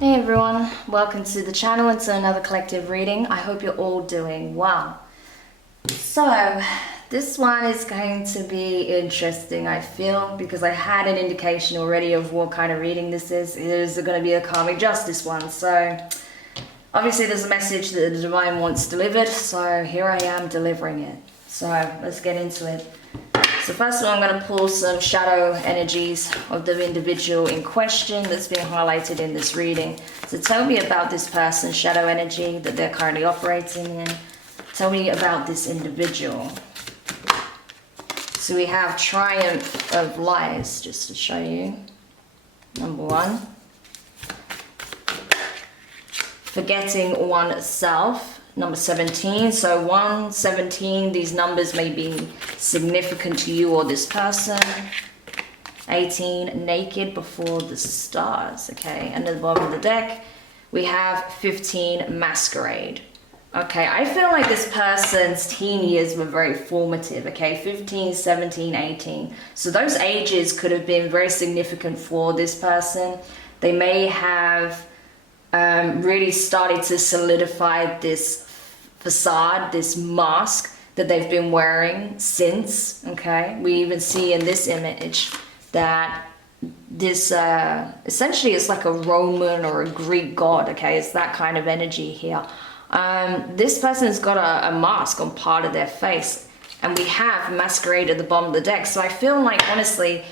Hey everyone, welcome to the channel and to another collective reading. I hope you're all doing well. So, this one is going to be interesting, I feel, because I had an indication already of what kind of reading this is. It is going to be a karmic justice one, so obviously there's a message that the divine wants delivered, so here I am delivering it. So, let's get into it. So first of all, I'm going to pull some shadow energies of the individual in question that's being highlighted in this reading. So tell me about this person's shadow energy that they're currently operating in. Tell me about this individual. So we have Triumph of Lies, just to show you. Number one. Forgetting oneself. Number 17, so 1, 17, these numbers may be significant to you or this person. 18, naked before the stars, okay? And at the bottom of the deck, we have 15, masquerade. Okay, I feel like this person's teen years were very formative, okay? 15, 17, 18. So those ages could have been very significant for this person. They may have really started to solidify this facade, this mask that they've been wearing since, okay? We even see in this image that this essentially is like a Roman or a Greek god, okay? It's that kind of energy here. This person's got a mask on part of their face, and we have masquerade at the bottom of the deck. So I feel like, honestly,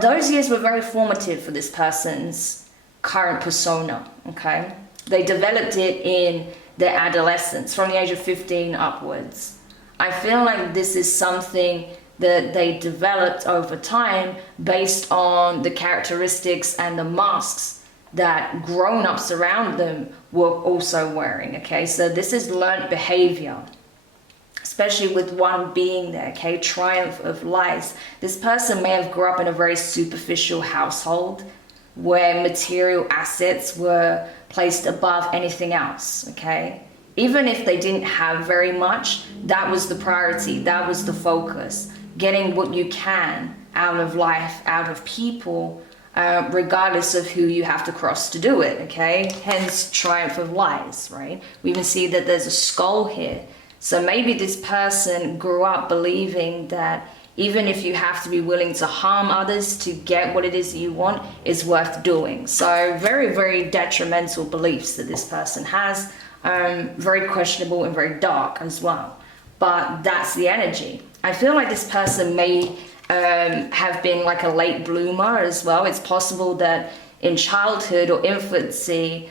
those years were very formative for this person's current persona, okay? They developed it in their adolescence, from the age of 15 upwards. I feel like this is something that they developed over time based on the characteristics and the masks that grown-ups around them were also wearing, okay? So this is learned behavior, especially with one being there, okay? Triumph of Lies. This person may have grew up in a very superficial household where material assets were placed above anything else, okay? Even if they didn't have very much, that was the priority, that was the focus. Getting what you can out of life, out of people, regardless of who you have to cross to do it, okay? Hence, Triumph of Lies, right? We even see that there's a skull here. So maybe this person grew up believing that even if you have to be willing to harm others to get what it is that you want, is worth doing. So very, very detrimental beliefs that this person has. Very questionable and very dark as well. But that's the energy. I feel like this person may have been like a late bloomer as well. It's possible that in childhood or infancy,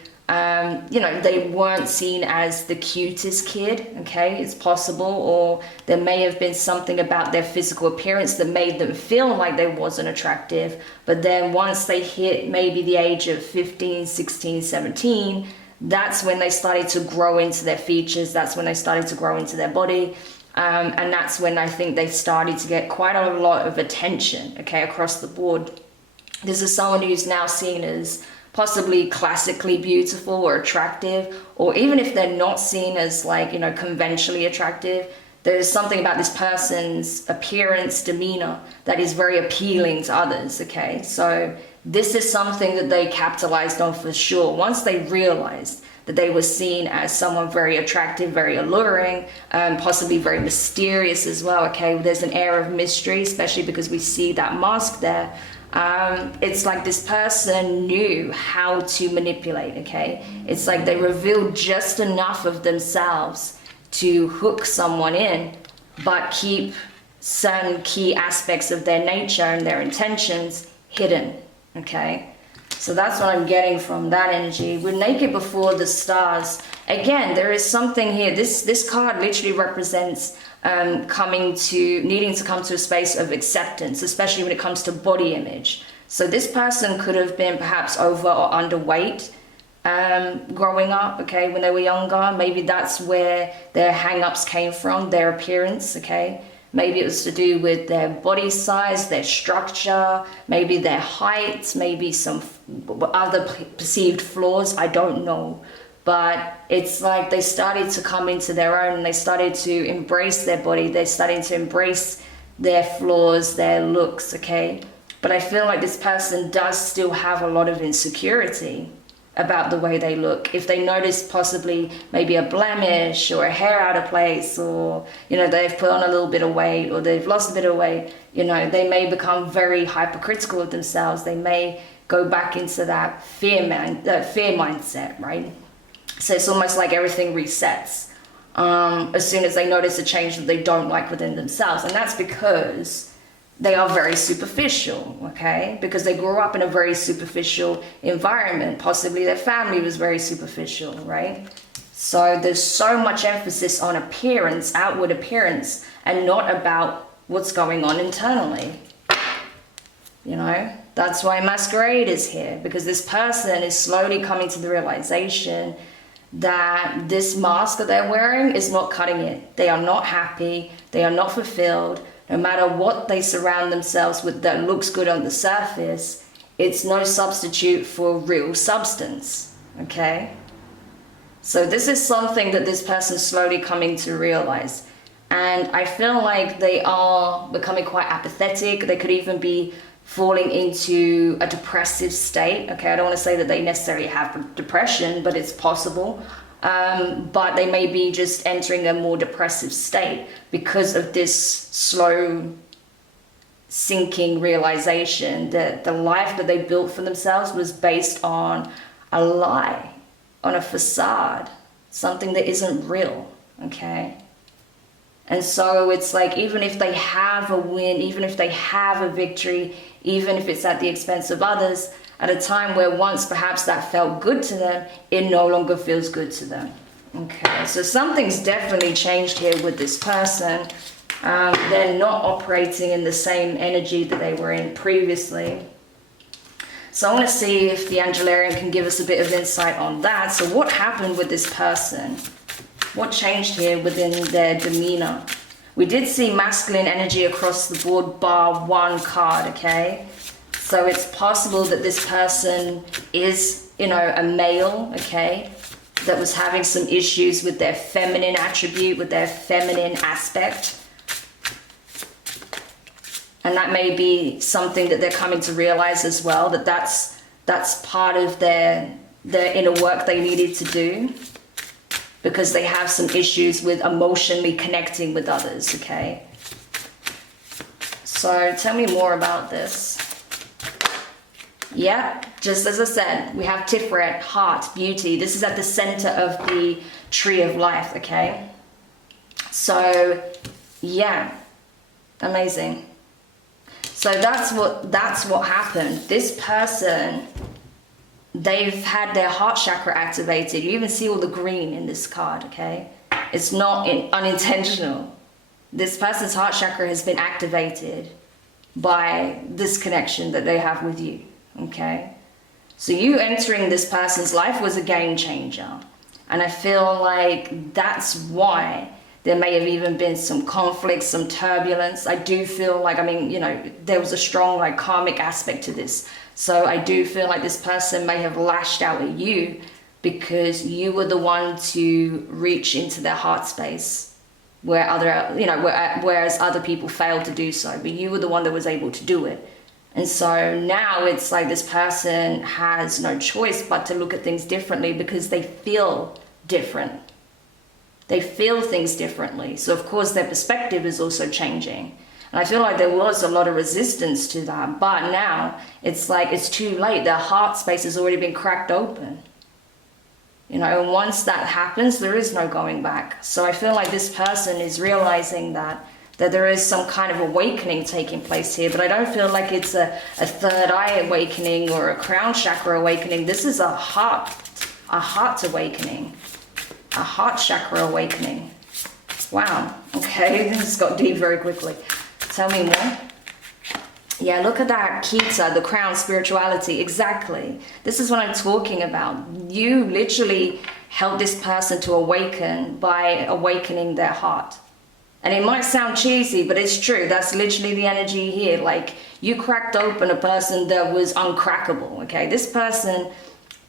you know, they weren't seen as the cutest kid, okay? It's possible, or there may have been something about their physical appearance that made them feel like they wasn't attractive, but then once they hit maybe the age of 15, 16, 17, that's when they started to grow into their features, that's when they started to grow into their body, and that's when I think they started to get quite a lot of attention, okay, across the board. This is someone who's now seen as possibly classically beautiful or attractive, or even if they're not seen as, like, you know, conventionally attractive, there's something about this person's appearance, demeanor, that is very appealing to others, okay? So this is something that they capitalized on for sure. Once they realized that they were seen as someone very attractive, very alluring, possibly very mysterious as well, okay? There's an air of mystery, especially because we see that mask there. It's like this person knew how to manipulate, okay? It's like they revealed just enough of themselves to hook someone in, but keep certain key aspects of their nature and their intentions hidden, okay? So that's what I'm getting from that energy. We're naked before the stars. Again, there is something here. This card literally represents needing to come to a space of acceptance, especially when it comes to body image. So this person could have been perhaps over or underweight growing up, okay, when they were younger. Maybe that's where their hang-ups came from, their appearance, okay? Maybe it was to do with their body size, their structure, maybe their height, maybe some other perceived flaws, I don't know. But it's like they started to come into their own, and they started to embrace their body, they started to embrace their flaws, their looks, okay? But I feel like this person does still have a lot of insecurity. about the way they look. If they notice possibly maybe a blemish or a hair out of place, or, you know, they've put on a little bit of weight or they've lost a bit of weight, you know, they may become very hypercritical of themselves. They may go back into that fear mindset, right? So it's almost like everything resets as soon as they notice a change that they don't like within themselves. And that's because they are very superficial, okay? Because they grew up in a very superficial environment. Possibly their family was very superficial, right? So there's so much emphasis on appearance, outward appearance, and not about what's going on internally. You know, that's why masquerade is here, because this person is slowly coming to the realization that this mask that they're wearing is not cutting it. They are not happy. They are not fulfilled. No matter what they surround themselves with that looks good on the surface, it's no substitute for real substance, okay? So this is something that this person's slowly coming to realize. And I feel like they are becoming quite apathetic. They could even be falling into a depressive state, okay? I don't want to say that they necessarily have depression, but it's possible. But they may be just entering a more depressive state because of this slow sinking realization that the life that they built for themselves was based on a lie, on a facade, something that isn't real, okay? And so it's like, even if they have a win, even if they have a victory, even if it's at the expense of others, at a time where once perhaps that felt good to them, it no longer feels good to them. Okay, so something's definitely changed here with this person. They're not operating in the same energy that they were in previously. So I want to see if the Angelarium can give us a bit of insight on that. So what happened with this person? What changed here within their demeanor? We did see masculine energy across the board, bar one card, okay? So it's possible that this person is, you know, a male, okay, that was having some issues with their feminine attribute, with their feminine aspect. And that may be something that they're coming to realize as well, that that's part of their inner work they needed to do, because they have some issues with emotionally connecting with others, okay? So tell me more about this. Yeah, just as I said, we have Tiferet, heart, beauty. This is at the center of the tree of life, okay? So, yeah, amazing. So that's what happened. This person, they've had their heart chakra activated. You even see all the green in this card, okay? It's not unintentional. This person's heart chakra has been activated by this connection that they have with you, okay? So you entering this person's life was a game changer. And I feel like that's why there may have even been some conflict, some turbulence. I do feel like, I mean, you know, there was a strong like karmic aspect to this. So I do feel like this person may have lashed out at you because you were the one to reach into their heart space where other, you know, whereas other people failed to do so, but you were the one that was able to do it. And so now it's like this person has no choice but to look at things differently because they feel different. They feel things differently. So of course their perspective is also changing. And I feel like there was a lot of resistance to that, but now it's like it's too late. Their heart space has already been cracked open. You know, and once that happens, there is no going back. So I feel like this person is realizing that there is some kind of awakening taking place here, but I don't feel like it's a third eye awakening or a crown chakra awakening. This is a heart awakening, a heart chakra awakening. Wow, okay, this got deep very quickly. Tell me more. Yeah, look at that, Kita, the crown, spirituality, exactly. This is what I'm talking about. You literally help this person to awaken by awakening their heart. And it might sound cheesy, but it's true. That's literally the energy here. Like, you cracked open a person that was uncrackable, okay? This person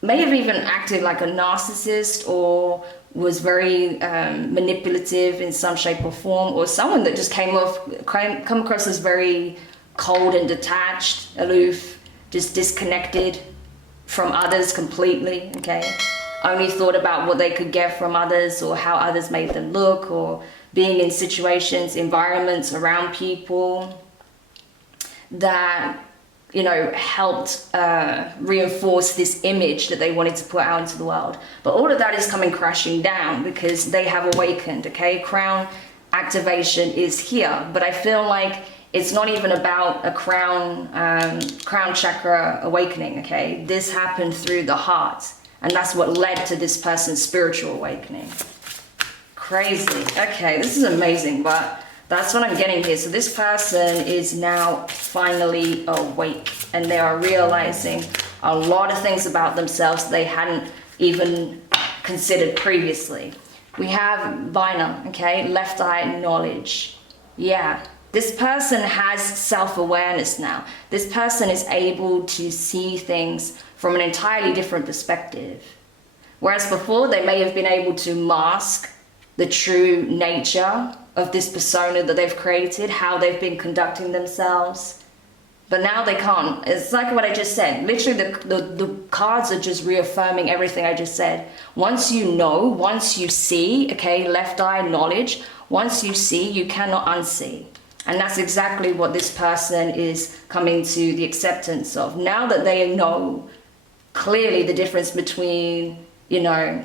may have even acted like a narcissist or was very manipulative in some shape or form, or someone that just come across as very cold and detached, aloof, just disconnected, from others completely, okay? Only thought about what they could get from others or how others made them look, or being in situations, environments around people that, you know, helped reinforce this image that they wanted to put out into the world. But all of that is coming crashing down because they have awakened, okay? Crown activation is here, but I feel like it's not even about a crown chakra awakening, okay? This happened through the heart, and that's what led to this person's spiritual awakening. Crazy. Okay, this is amazing, but that's what I'm getting here. So this person is now finally awake, and they are realizing a lot of things about themselves they hadn't even considered previously. We have Vina, okay? Left eye knowledge. Yeah. This person has self-awareness now. This person is able to see things from an entirely different perspective. Whereas before, they may have been able to mask the true nature of this persona that they've created, how they've been conducting themselves. But now they can't. It's like what I just said. Literally, the cards are just reaffirming everything I just said. Once you know, once you see, okay, left eye knowledge, once you see, you cannot unsee. And that's exactly what this person is coming to the acceptance of. Now that they know clearly the difference between, you know,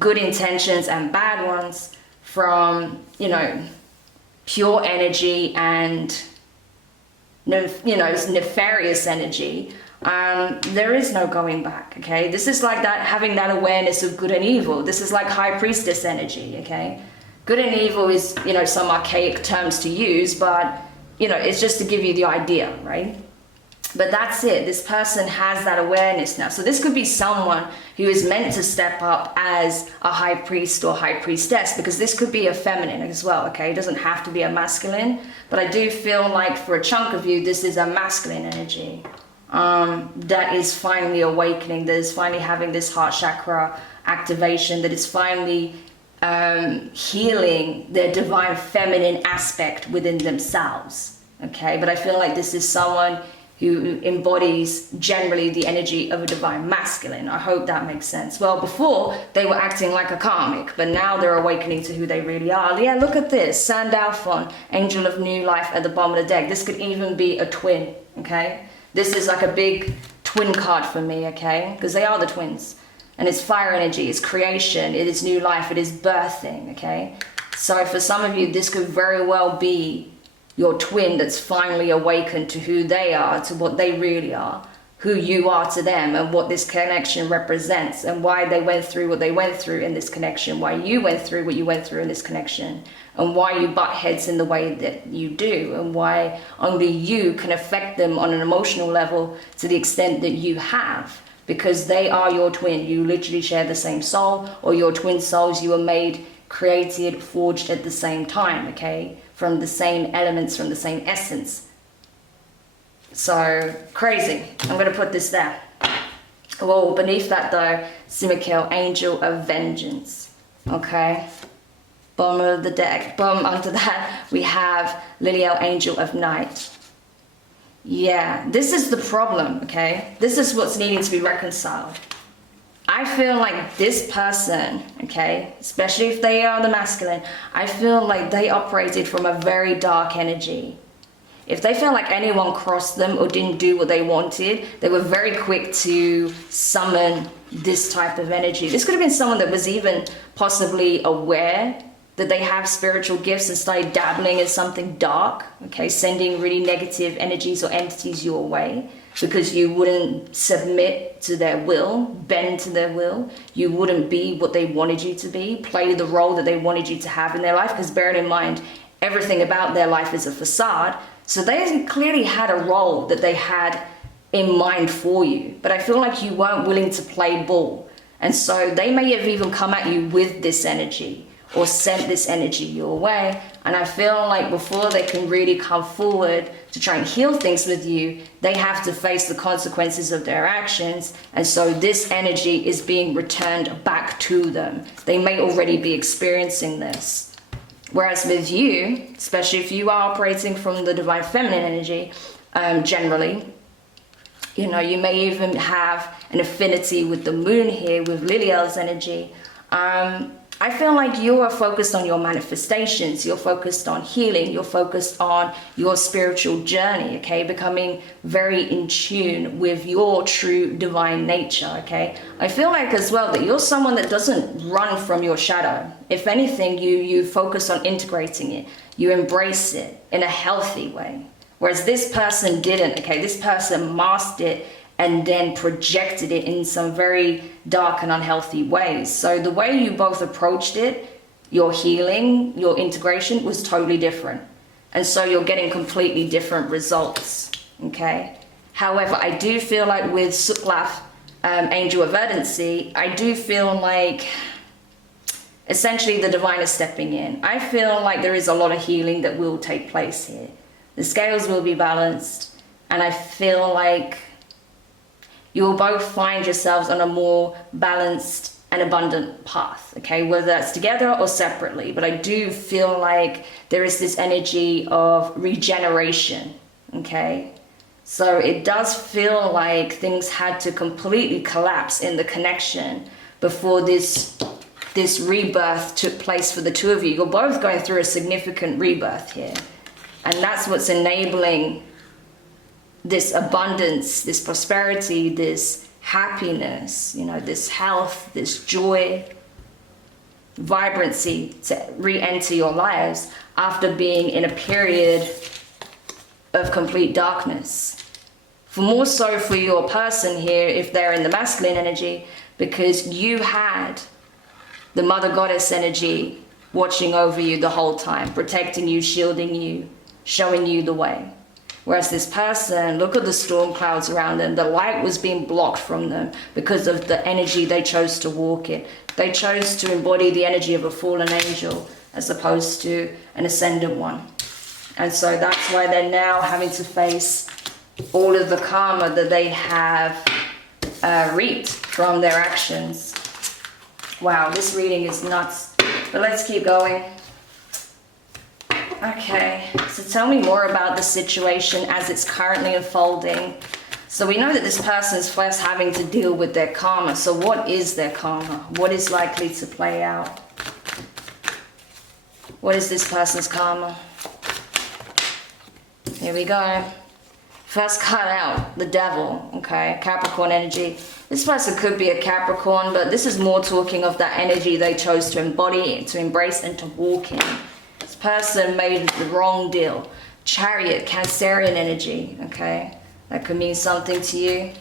good intentions and bad ones, from, you know, pure energy and, you know, nefarious energy, there is no going back, okay? This is like that, having that awareness of good and evil. This is like High Priestess energy, okay? Good and evil is, you know, some archaic terms to use, but, you know, it's just to give you the idea, right? But that's it. This person has that awareness now. So this could be someone who is meant to step up as a high priest or high priestess, because this could be a feminine as well, okay? It doesn't have to be a masculine, but I do feel like for a chunk of you, this is a masculine energy that is finally awakening, that is finally having this heart chakra activation, that is finally healing their divine feminine aspect within themselves, okay? But I feel like this is someone who embodies generally the energy of a divine masculine. I hope that makes sense. Well, before they were acting like a karmic, but now they're awakening to who they really are. Yeah, look at this, Sandalphon, Angel of New Life at the bottom of the deck. This could even be a twin, okay? This is like a big twin card for me, okay? Because they are the twins. And it's fire energy, it's creation, it is new life, it is birthing, okay? So for some of you, this could very well be your twin that's finally awakened to who they are, to what they really are, who you are to them, and what this connection represents, and why they went through what they went through in this connection, why you went through what you went through in this connection, and why you butt heads in the way that you do, and why only you can affect them on an emotional level to the extent that you have, because they are your twin. You literally share the same soul, or your twin souls. You were made, created, forged at the same time, okay? From the same elements, from the same essence. So, crazy. I'm going to put this there. Well, beneath that though, Simikel, Angel of Vengeance. Okay? Bottom of the deck. Bottom under that, we have Liliel, Angel of Night. Yeah, this is the problem, okay? This is what's needing to be reconciled. I feel like this person, okay, especially if they are the masculine, I feel like they operated from a very dark energy. If they felt like anyone crossed them or didn't do what they wanted, they were very quick to summon this type of energy. This could have been someone that was even possibly aware that they have spiritual gifts and started dabbling in something dark, okay, sending really negative energies or entities your way, because you wouldn't submit to their will, bend to their will. You wouldn't be what they wanted you to be, play the role that they wanted you to have in their life, because bearing in mind, everything about their life is a facade. So they clearly had a role that they had in mind for you, but I feel like you weren't willing to play ball. And so they may have even come at you with this energy, or sent this energy your way. And I feel like before they can really come forward to try and heal things with you, they have to face the consequences of their actions. And so this energy is being returned back to them. They may already be experiencing this. Whereas with you, especially if you are operating from the divine feminine energy, generally, You know, you may even have an affinity with the moon here, with Liliel's energy. I feel like you are focused on your manifestations, you're focused on healing, you're focused on your spiritual journey, okay? Becoming very in tune with your true divine nature, okay? I feel like as well that you're someone that doesn't run from your shadow. If anything, you focus on integrating it. You embrace it in a healthy way. Whereas this person didn't, okay? This person masked it and then projected it in some very dark and unhealthy ways. So the way you both approached it, your healing, your integration, was totally different. And so you're getting completely different results, okay? However, I do feel like with Suklaf, Angel of Verdancy, I do feel like essentially the divine is stepping in. I feel like there is a lot of healing that will take place here. The scales will be balanced, and I feel like you will both find yourselves on a more balanced and abundant path, okay, whether that's together or separately. But I do feel like there is this energy of regeneration, okay? So it does feel like things had to completely collapse in the connection before this rebirth took place for the two of you. You're both going through a significant rebirth here, and that's what's enabling this abundance, this prosperity, this happiness, you know, this health, this joy, vibrancy to re-enter your lives after being in a period of complete darkness. For more so for your person here, if they're in the masculine energy, because you had the Mother Goddess energy watching over you the whole time, protecting you, shielding you, showing you the way. Whereas this person, look at the storm clouds around them. The light was being blocked from them because of the energy they chose to walk in. They chose to embody the energy of a fallen angel as opposed to an ascendant one. And so that's why they're now having to face all of the karma that they have reaped from their actions. Wow, this reading is nuts. But let's keep going. Okay, so tell me more about the situation as it's currently unfolding. So we know that this person is first having to deal with their karma. So what is their karma? What is likely to play out? What is this person's karma? Here we go. First card out, the devil, okay, Capricorn energy. This person could be a Capricorn, but this is more talking of that energy they chose to embody, to embrace, and to walk in. This person made the wrong deal. Chariot, Cancerian energy, okay? That could mean something to you.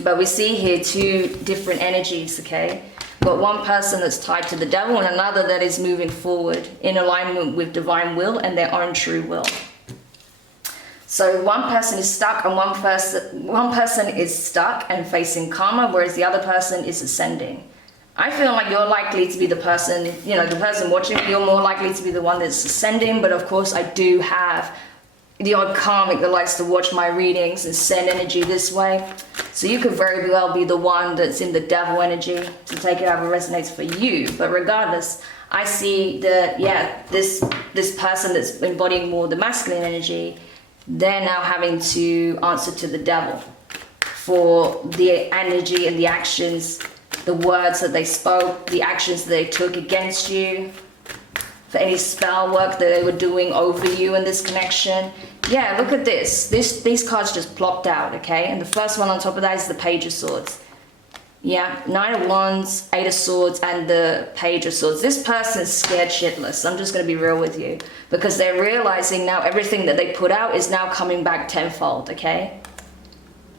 But we see here two different energies, okay? But one person that's tied to the devil and another that is moving forward in alignment with divine will and their own true will. So one person is stuck and one person is stuck and facing karma, whereas the other person is ascending. I feel like you're likely to be the person, you know, the person watching, you're more likely to be the one that's ascending, but of course I do have the odd karmic that likes to watch my readings and send energy this way. So you could very well be the one that's in the devil energy, to take it how it resonates for you. But regardless, I see that, yeah, this person that's embodying more the masculine energy, they're now having to answer to the devil for the energy and the actions, the words that they spoke, the actions that they took against you, for any spell work that they were doing over you in this connection. Yeah, look at this. These cards just plopped out, okay? And the first one on top of that is the Page of Swords. Yeah, Nine of Wands, Eight of Swords, and the Page of Swords. This person's scared shitless. I'm just going to be real with you. Because they're realizing now everything that they put out is now coming back tenfold, okay?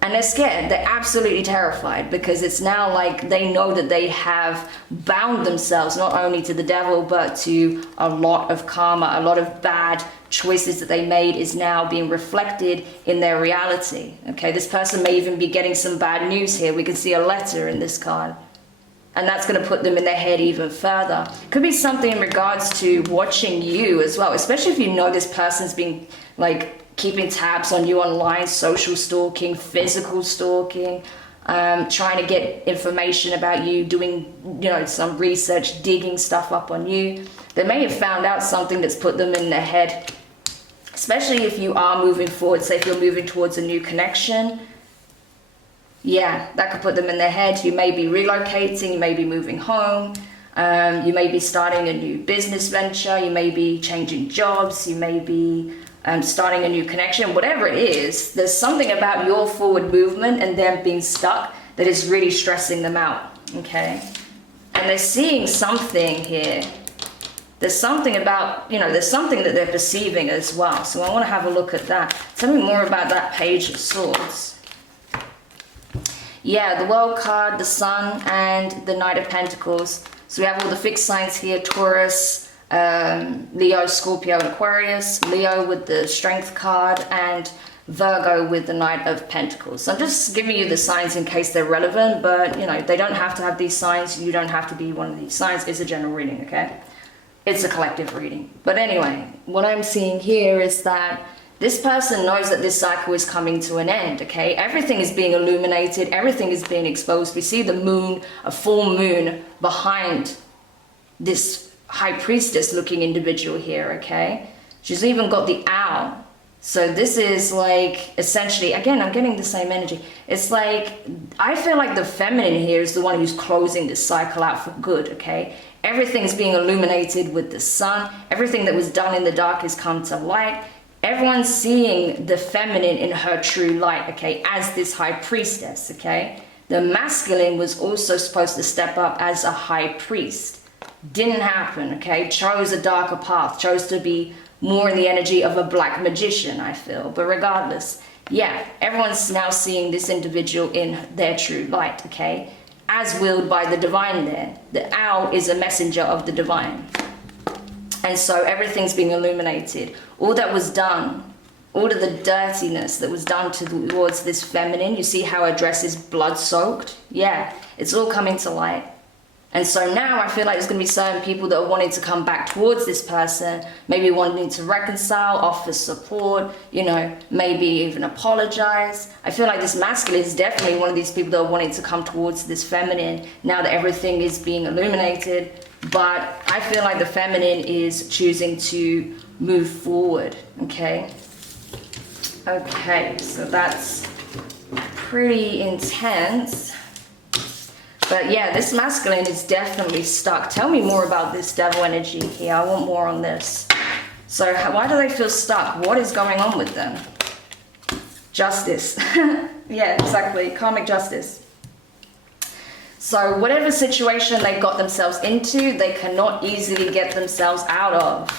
And they're scared. They're absolutely terrified because it's now like they know that they have bound themselves not only to the devil but to a lot of karma, a lot of bad choices that they made is now being reflected in their reality. Okay, this person may even be getting some bad news here. We can see a letter in this card. And that's going to put them in their head even further. Could be something in regards to watching you as well, especially if you know this person's been like keeping tabs on you online, social stalking, physical stalking, trying to get information about you, doing, you know, some research, digging stuff up on you. They may have found out something that's put them in their head, especially if you are moving forward. Say if you're moving towards a new connection, Yeah, that could put them in their head. You may be relocating, you may be moving home, you may be starting a new business venture, you may be changing jobs, you may be starting a new connection, whatever it is. There's something about your forward movement and them being stuck that is really stressing them out, okay? And they're seeing something here. There's something about, you know, there's something that they're perceiving as well. So I want to have a look at that. Tell me more about that Page of Swords. Yeah, the World card, the Sun, and the Knight of Pentacles. So we have all the fixed signs here: Taurus, Leo, Scorpio, Aquarius. Leo with the Strength card, and Virgo with the Knight of Pentacles. So I'm just giving you the signs in case they're relevant, but you know, they don't have to have these signs. You don't have to be one of these signs. It's a general reading, okay? It's a collective reading. But anyway, what I'm seeing here is that this person knows that this cycle is coming to an end, okay? Everything is being illuminated. Everything is being exposed. We see the moon, a full moon behind this High Priestess looking individual here, okay? She's even got the owl. So this is like, essentially, again, I'm getting the same energy. It's like, I feel like the feminine here is the one who's closing this cycle out for good, okay? Everything's being illuminated with the sun. Everything that was done in the dark has come to light. Everyone's seeing the feminine in her true light, okay, as this High Priestess, okay? The masculine was also supposed to step up as a high priest. Didn't happen, okay? Chose a darker path, chose to be more in the energy of a black magician, I feel. But regardless, yeah, everyone's now seeing this individual in their true light, okay? As willed by the divine there. The owl is a messenger of the divine. And so everything's being illuminated. All that was done, all of the dirtiness that was done towards this feminine, you see how her dress is blood-soaked? Yeah, it's all coming to light. And so now I feel like there's going to be certain people that are wanting to come back towards this person, maybe wanting to reconcile, offer support, you know, maybe even apologize. I feel like this masculine is definitely one of these people that are wanting to come towards this feminine now that everything is being illuminated. But I feel like the feminine is choosing to move forward, okay? Okay, so that's pretty intense. But yeah, this masculine is definitely stuck. Tell me more about this devil energy here. I want more on this. So why do they feel stuck? What is going on with them? Justice. Yeah, exactly. Karmic justice. So whatever situation they got themselves into, they cannot easily get themselves out of.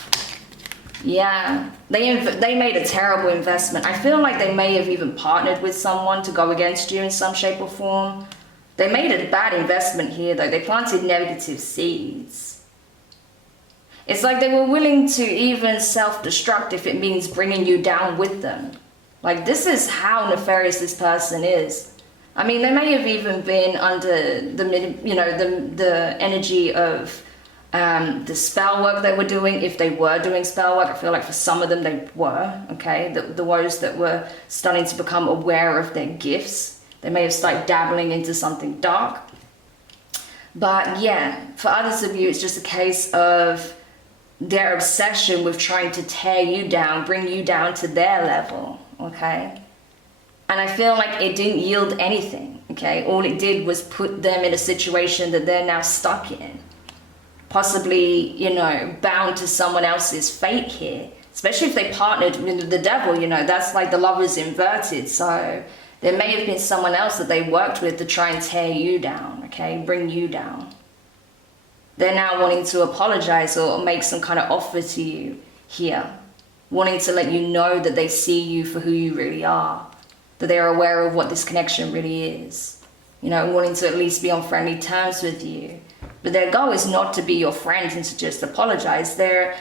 Yeah, they made a terrible investment. I feel like they may have even partnered with someone to go against you in some shape or form. They made a bad investment here though. They planted negative seeds. It's like they were willing to even self-destruct if it means bringing you down with them. Like, this is how nefarious this person is. I mean, they may have even been under the, you know, the energy of the spell work they were doing, if they were doing spell work. I feel like for some of them they were, okay? The ones that were starting to become aware of their gifts. They may have started dabbling into something dark. But yeah, for others of you, it's just a case of their obsession with trying to tear you down, bring you down to their level, okay? And I feel like it didn't yield anything, okay? All it did was put them in a situation that they're now stuck in. Possibly, you know, bound to someone else's fate here. Especially if they partnered with the devil, you know, that's like the lovers inverted. So there may have been someone else that they worked with to try and tear you down, okay? Bring you down. They're now wanting to apologize or make some kind of offer to you here. Wanting to let you know that they see you for who you really are. That they're aware of what this connection really is. You know, wanting to at least be on friendly terms with you. But their goal is not to be your friend and to just apologize. Their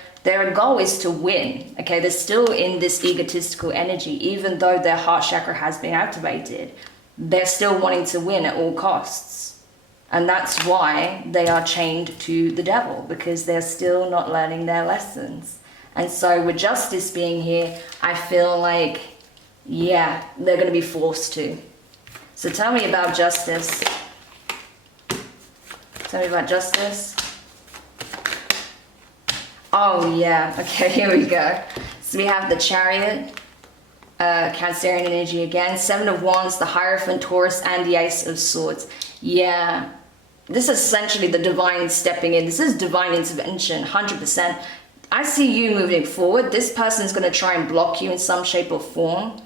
goal is to win, okay? They're still in this egotistical energy, even though their heart chakra has been activated. They're still wanting to win at all costs. And that's why they are chained to the devil, because they're still not learning their lessons. And so with justice being here, I feel like, yeah, they're going to be forced to. So tell me about justice. Tell me about justice. Oh yeah, okay, here we go. So we have the Chariot, Cancerian energy again. Seven of Wands, the Hierophant, Taurus, and the Ace of Swords. Yeah, this is essentially the divine stepping in. This is divine intervention, 100%. I see you moving forward. This person's going to try and block you in some shape or form,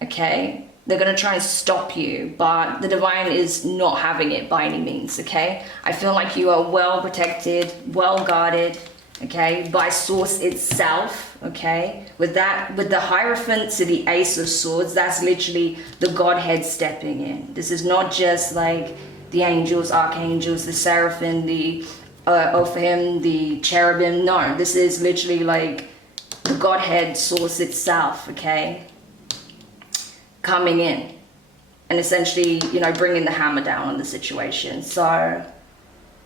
okay? They're going to try and stop you, but the divine is not having it by any means, okay? I feel like you are well protected, well guarded, okay, by Source itself, okay? With the Hierophant to the Ace of Swords, that's literally the Godhead stepping in. This is not just like the angels, archangels, the seraphim, the Ophim, the cherubim. No, this is literally like the Godhead Source itself, okay? Coming in and essentially, you know, bringing the hammer down on the situation. So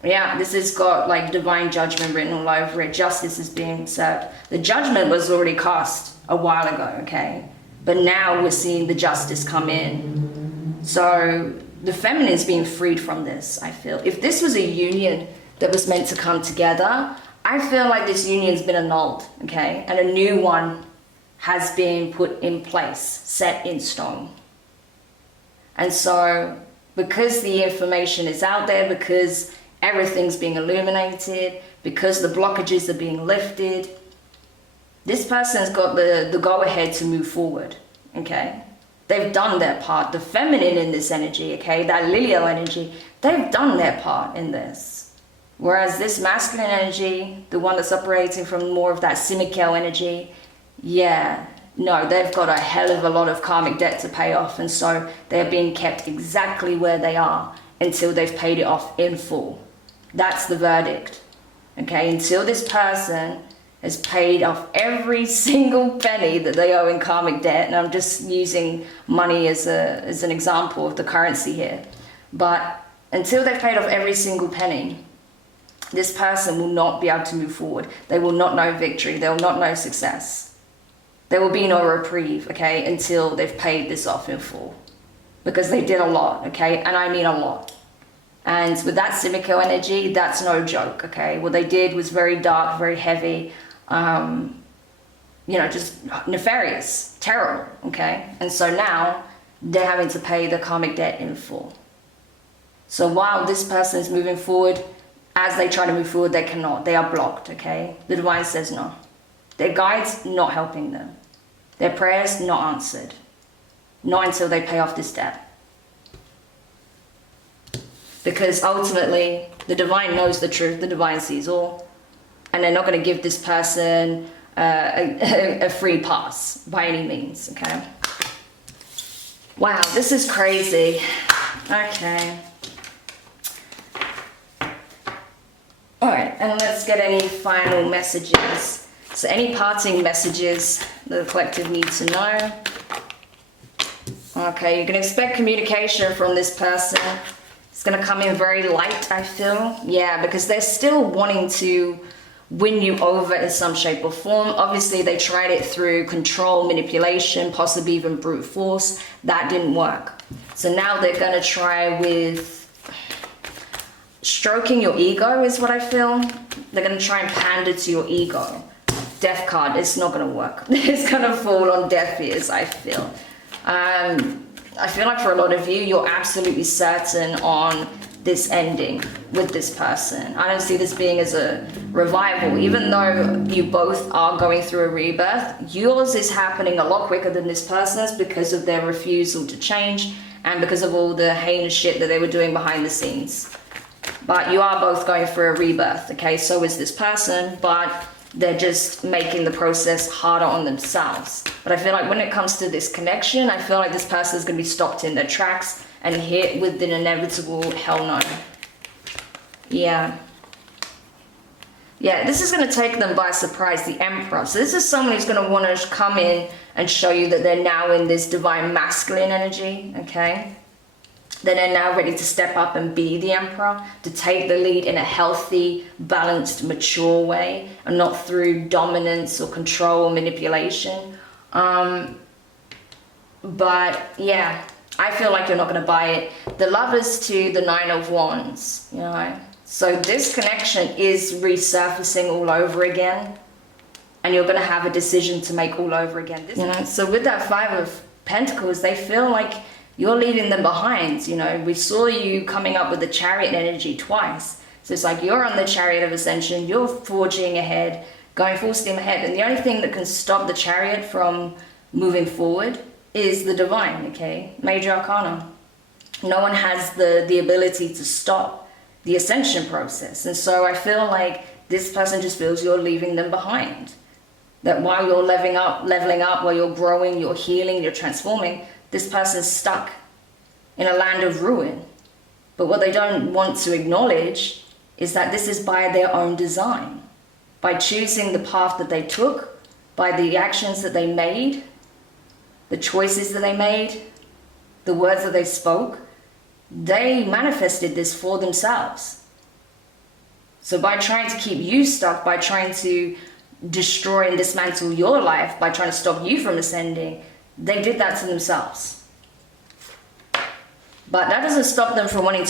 yeah, this has got like divine judgment written all over it. Justice is being served. The judgment was already cast a while ago, okay? But now we're seeing the justice come in. So the feminine is being freed from this, I feel. If this was a union that was meant to come together, I feel like this union's been annulled, okay? And a new one has been put in place, set in stone. And so because the information is out there, because everything's being illuminated, because the blockages are being lifted, this person's got the go-ahead to move forward, okay? They've done their part. The feminine in this energy, okay, that Lilio energy, they've done their part in this. Whereas this masculine energy, the one that's operating from more of that Simikel energy, yeah, no, they've got a hell of a lot of karmic debt to pay off, and so they're being kept exactly where they are until they've paid it off in full. That's the verdict, okay? Until this person has paid off every single penny that they owe in karmic debt, and I'm just using money as an example of the currency here, but until they've paid off every single penny, this person will not be able to move forward. They will not know victory. They will not know success. There will be no reprieve, okay, until they've paid this off in full, because they did a lot, okay, and I mean a lot. And with that Simico energy, that's no joke, okay? What they did was very dark, very heavy, you know, just nefarious, terrible, okay? And so now they're having to pay the karmic debt in full. So while this person is moving forward, as they try to move forward, they cannot. They are blocked, okay? The divine says no. Their guides not helping them. Their prayers not answered. Not until they pay off this debt. Because ultimately, the divine knows the truth, the divine sees all, and they're not going to give this person a free pass by any means, okay? Wow, this is crazy. Okay. Alright, and let's get any final messages. So any parting messages that the collective needs to know. Okay, you can expect communication from this person. It's going to come in very light, I feel. Yeah, because they're still wanting to win you over in some shape or form. Obviously, they tried it through control, manipulation, possibly even brute force. That didn't work. So now they're going to try with stroking your ego is what I feel. They're going to try and pander to your ego. Death card, it's not going to work. It's going to fall on deaf ears, I feel. I feel like for a lot of you, you're absolutely certain on this ending with this person. I don't see this being as a revival. Even though you both are going through a rebirth, yours is happening a lot quicker than this person's because of their refusal to change and because of all the heinous shit that they were doing behind the scenes. But you are both going through a rebirth, okay? So is this person, but they're just making the process harder on themselves. But I feel like when it comes to this connection, I feel like this person is going to be stopped in their tracks and hit with an inevitable hell no. Yeah. Yeah, this is going to take them by surprise, the Emperor. So this is someone who's going to want to come in and show you that they're now in this divine masculine energy, okay? That they're now ready to step up and be the Emperor, to take the lead in a healthy, balanced, mature way, and not through dominance or control or manipulation. But yeah, I feel like you're not going to buy it. The Lovers to the Nine of Wands, you know. So this connection is resurfacing all over again. and you're going to have a decision to make all over again. You know, so with that Five of Pentacles, they feel like you're leaving them behind. You know, we saw you coming up with the Chariot energy twice. So it's like you're on the Chariot of Ascension, you're forging ahead, going full steam ahead. And the only thing that can stop the Chariot from moving forward is the Divine, okay? Major Arcana. No one has the ability to stop the ascension process. And so I feel like this person just feels you're leaving them behind. That while you're leveling up, while you're growing, you're healing, you're transforming, this person's stuck in a land of ruin. But what they don't want to acknowledge is that this is by their own design. By choosing the path that they took, by the actions that they made, the choices that they made, the words that they spoke, they manifested this for themselves. So by trying to keep you stuck, by trying to destroy and dismantle your life, by trying to stop you from ascending, they did that to themselves. But that doesn't stop them from wanting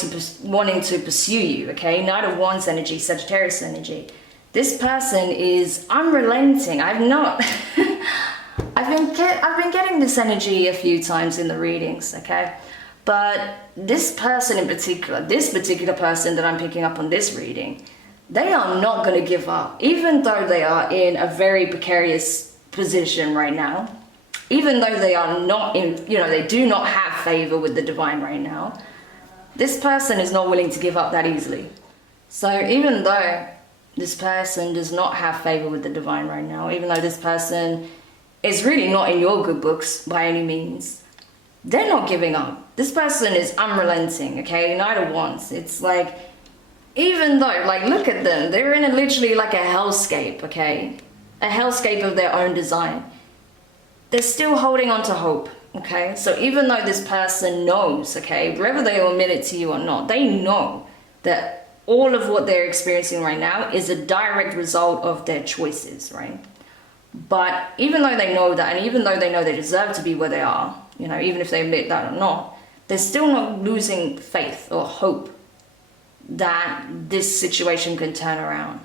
to pursue you, okay? Knight of Wands energy, Sagittarius energy. This person is unrelenting. I've been getting this energy a few times in the readings, okay? But this person in particular, this particular person that I'm picking up on this reading, they are not going to give up, even though they are in a very precarious position right now, even though they are not in, you know, they do not have favor with the Divine right now. This person is not willing to give up that easily. So even though this person does not have favor with the Divine right now, even though this person is really not in your good books by any means, they're not giving up. This person is unrelenting, okay? Knight of Wands. It's like, even though, like, look at them. They're in literally like a hellscape, okay? A hellscape of their own design. They're still holding on to hope, okay? So even though this person knows, okay, whether they admit it to you or not, they know that all of what they're experiencing right now is a direct result of their choices, right? But even though they know that, and even though they know they deserve to be where they are, you know, even if they admit that or not, they're still not losing faith or hope that this situation can turn around.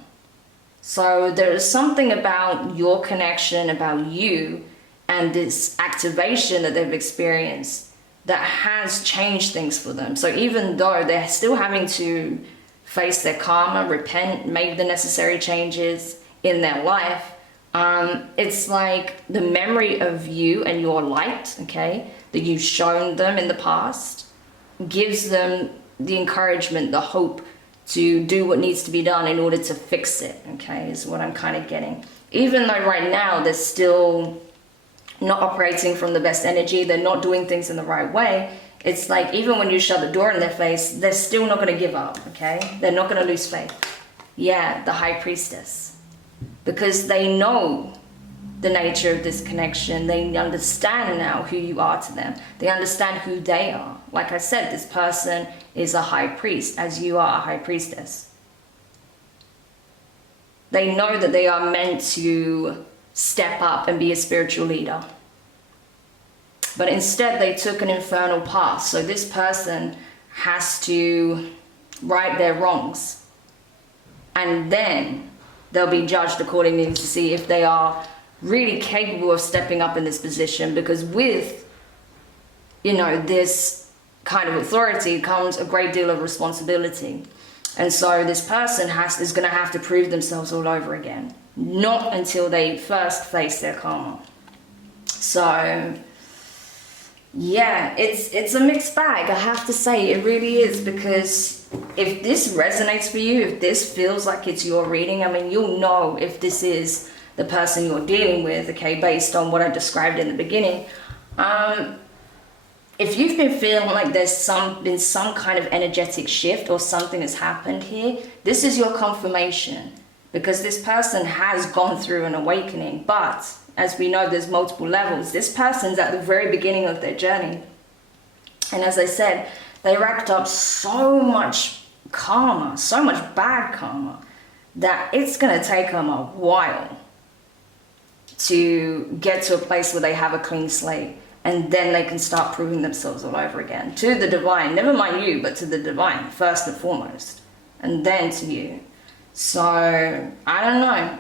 So there is something about your connection, about you, and this activation that they've experienced that has changed things for them. So even though they're still having to face their karma, repent, make the necessary changes in their life, it's like the memory of you and your light, okay, that you've shown them in the past, gives them the encouragement, the hope to do what needs to be done in order to fix it, okay, is what I'm kind of getting. Even though right now they're still not operating from the best energy, they're not doing things in the right way, it's like even when you shut the door in their face, they're still not going to give up, okay? They're not going to lose faith. Yeah, the High Priestess. Because they know the nature of this connection. They understand now who you are to them. They understand who they are. Like I said, this person is a high priest, as you are a high priestess. They know that they are meant to step up and be a spiritual leader. But instead, they took an infernal path. So this person has to right their wrongs. And then they'll be judged accordingly to see if they are really capable of stepping up in this position, because with, you know, this kind of authority comes a great deal of responsibility. And so this person is going to have to prove themselves all over again, not until they first face their karma. So yeah, it's a mixed bag, I have to say. It really is, because if this resonates for you, if this feels like it's your reading, I mean, you'll know if this is the person you're dealing with, okay, based on what I described in the beginning. If you've been feeling like there's been some kind of energetic shift or something has happened here, this is your confirmation, because this person has gone through an awakening. But as we know, there's multiple levels. This person's at the very beginning of their journey. And as I said, they racked up so much karma, so much bad karma, that it's going to take them a while to get to a place where they have a clean slate. And then they can start proving themselves all over again. To the divine, never mind you, but to the divine, first and foremost. And then to you. So, I don't know.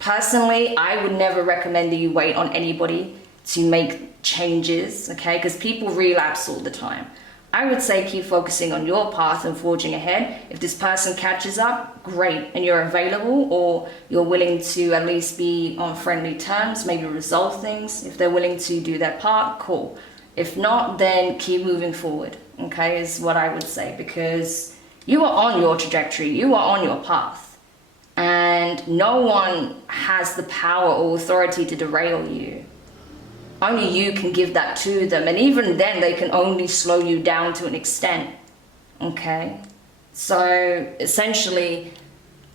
Personally, I would never recommend that you wait on anybody to make changes, okay? Because people relapse all the time. I would say keep focusing on your path and forging ahead. If this person catches up, great, and you're available, or you're willing to at least be on friendly terms, maybe resolve things. If they're willing to do their part, cool. If not, then keep moving forward, okay, is what I would say, because you are on your trajectory, you are on your path, and no one has the power or authority to derail you. Only you can give that to them, and even then they can only slow you down to an extent, okay? So essentially,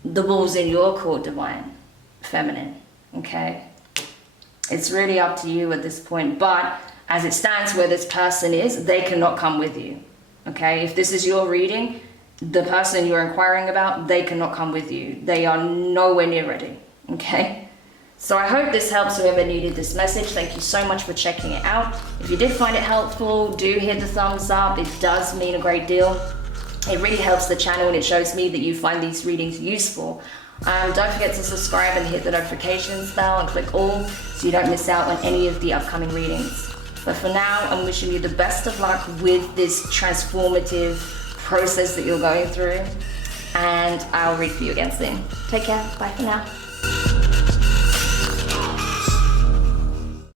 the ball's in your court, divine feminine, okay? It's really up to you at this point, but as it stands where this person is, they cannot come with you, okay? If this is your reading, the person you're inquiring about, they cannot come with you. They are nowhere near ready, okay? So I hope this helps whoever needed this message. Thank you so much for checking it out. If you did find it helpful, do hit the thumbs up. It does mean a great deal. It really helps the channel and it shows me that you find these readings useful. Don't forget to subscribe and hit the notifications bell and click all so you don't miss out on any of the upcoming readings. But for now, I'm wishing you the best of luck with this transformative process that you're going through. And I'll read for you again soon. Take care. Bye for now.